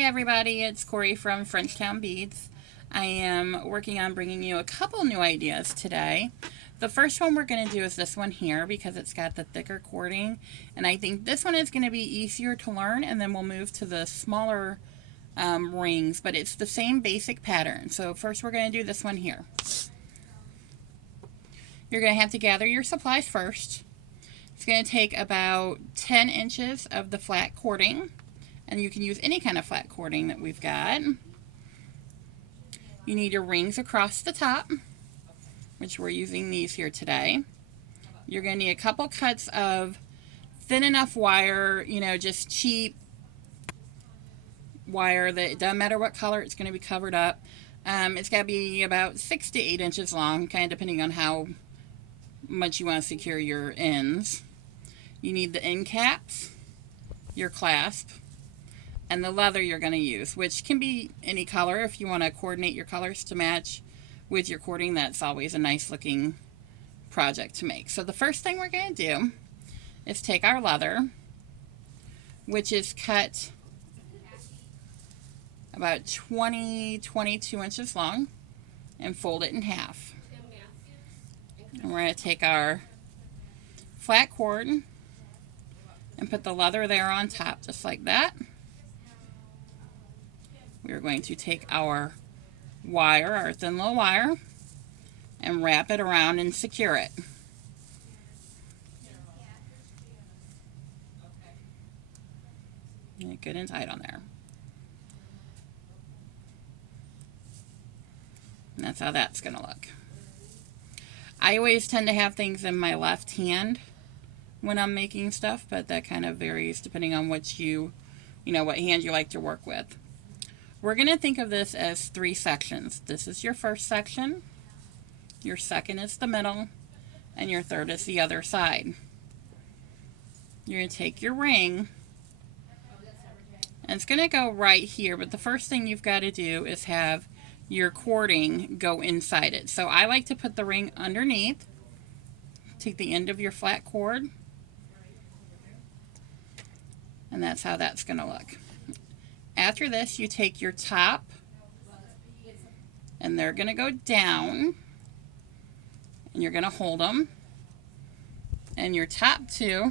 Hi everybody, it's Corey from Frenchtown Beads. I am working on bringing you a couple new ideas today. The first one we're going to do is this one here because it's got the thicker cording, and I think this one is going to be easier to learn, and then we'll move to the smaller rings, but it's the same basic pattern. So first we're going to do this one here. You're going to have to gather your supplies first. It's going to take about 10 inches of the flat cording, and you can use any kind of flat cording that we've got. You need your rings across the top, which we're using these here today. You're going to need a couple cuts of thin enough wire, just cheap wire that it doesn't matter what color, it's going to be covered up. It's got to be about 6 to 8 inches long, kind of depending on how much you want to secure your ends. You need the end caps, your clasp, and the leather you're going to use, which can be any color. If you want to coordinate your colors to match with your cording, that's always a nice looking project to make. So the first thing we're going to do is take our leather, which is cut about 22 inches long, and fold it in half. And we're going to take our flat cord and put the leather there on top, just like that. We're going to take our wire, our thin little wire, and wrap it around and secure it. Get it good and tight on there. And that's how that's going to look. I always tend to have things in my left hand when I'm making stuff, but that kind of varies depending on what what hand you like to work with. We're going to think of this as 3 sections. This is your first section, your second is the middle, and your third is the other side. You're going to take your ring, and it's going to go right here, but the first thing you've got to do is have your cording go inside it. So I like to put the ring underneath. Take the end of your flat cord, and that's how that's going to look. After this, you take your top, and they're going to go down, and you're going to hold them, and your top 2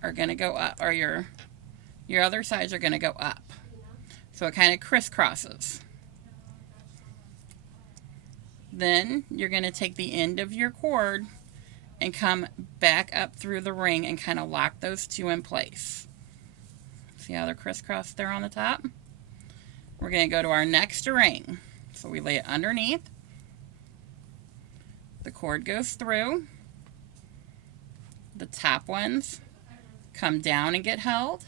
are going to go up, or your other sides are going to go up. So it kind of crisscrosses. Then you're going to take the end of your cord and come back up through the ring and kind of lock those 2 in place. See how they're crisscrossed there on the top? We're going to go to our next ring. So we lay it underneath. The cord goes through. The top ones come down and get held.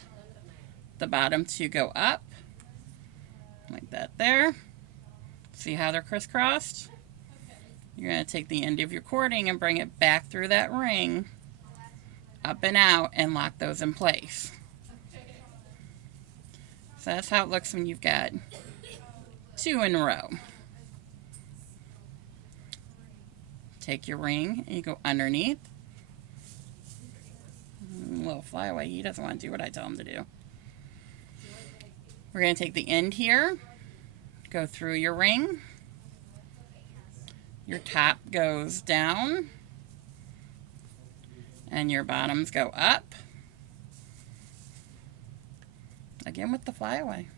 The bottom 2 go up. Like that there. See how they're crisscrossed? You're going to take the end of your cording and bring it back through that ring, up and out, and lock those in place. So that's how it looks when you've got 2 in a row. Take your ring and you go underneath. Little flyaway, he doesn't want to do what I tell him to do. We're going to take the end here, go through your ring. Your top goes down, and your bottoms go up. Again with the flyaway.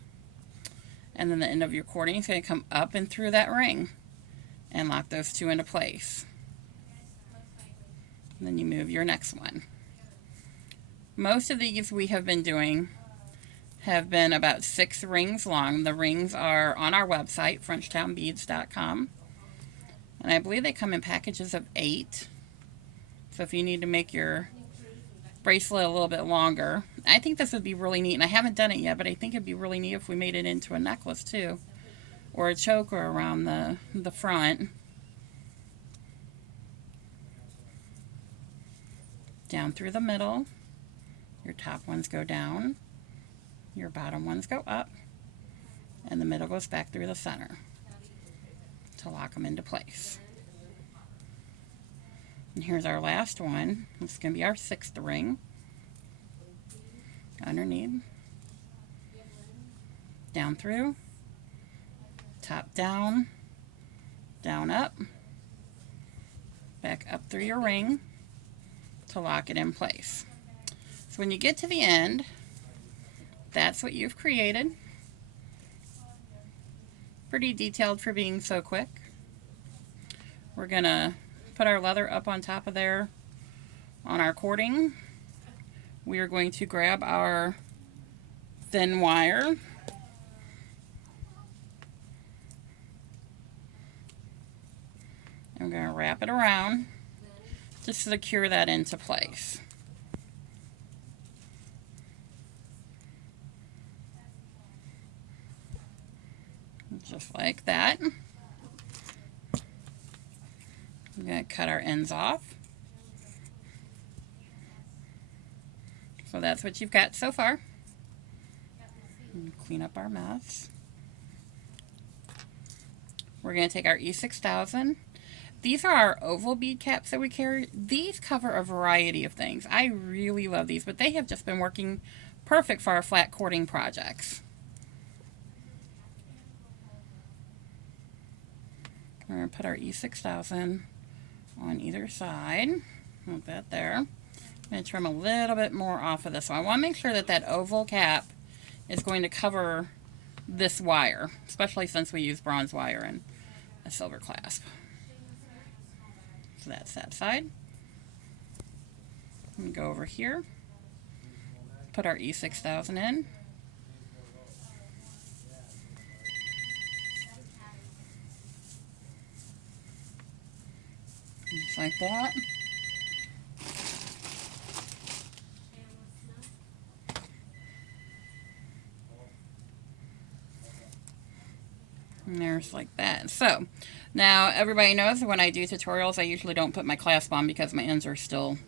And then the end of your cording is going to come up and through that ring and lock those 2 into place. And then you move your next one. Most of these we have been doing have been about 6 rings long. The rings are on our website, FrenchtownBeads.com. And I believe they come in packages of 8. So if you need to make your bracelet a little bit longer, I think this would be really neat. And I haven't done it yet, but I think it'd be really neat if we made it into a necklace too. Or a choker around the front. Down through the middle. Your top ones go down. Your bottom ones go up. And the middle goes back through the center to lock them into place. And here's our last one. This is going to be our 6th ring. Underneath. down through, top down, down up, back up through your ring to lock it in place. So when you get to the end, that's what you've created. Pretty detailed for being so quick. We're gonna put our leather up on top of there on our cording. We are going to grab our thin wire and we're going to wrap it around just to secure that into place. Just like that. I'm going to cut our ends off. So that's what you've got so far. Clean up our mess. We're going to take our E6000. These are our oval bead caps that we carry. These cover a variety of things. I really love these, but they have just been working perfect for our flat cording projects. We're going to put our E6000 on either side. Put that there. I'm going to trim a little bit more off of this one. I want to make sure that that oval cap is going to cover this wire, especially since we use bronze wire and a silver clasp. So that's that side. And go over here, put our E6000 in. Just like that. And there's like that. So now everybody knows that when I do tutorials, I usually don't put my clasp on because my ends are still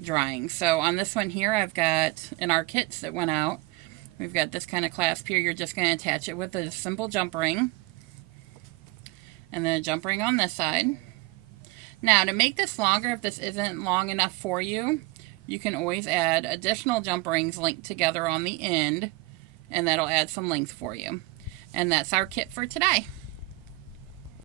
drying. So on this one here, I've got, in our kits that went out, we've got this kind of clasp here. You're just going to attach it with a simple jump ring. And then a jump ring on this side. Now to make this longer, if this isn't long enough for you, you can always add additional jump rings linked together on the end, and that'll add some length for you. And that's our kit for today.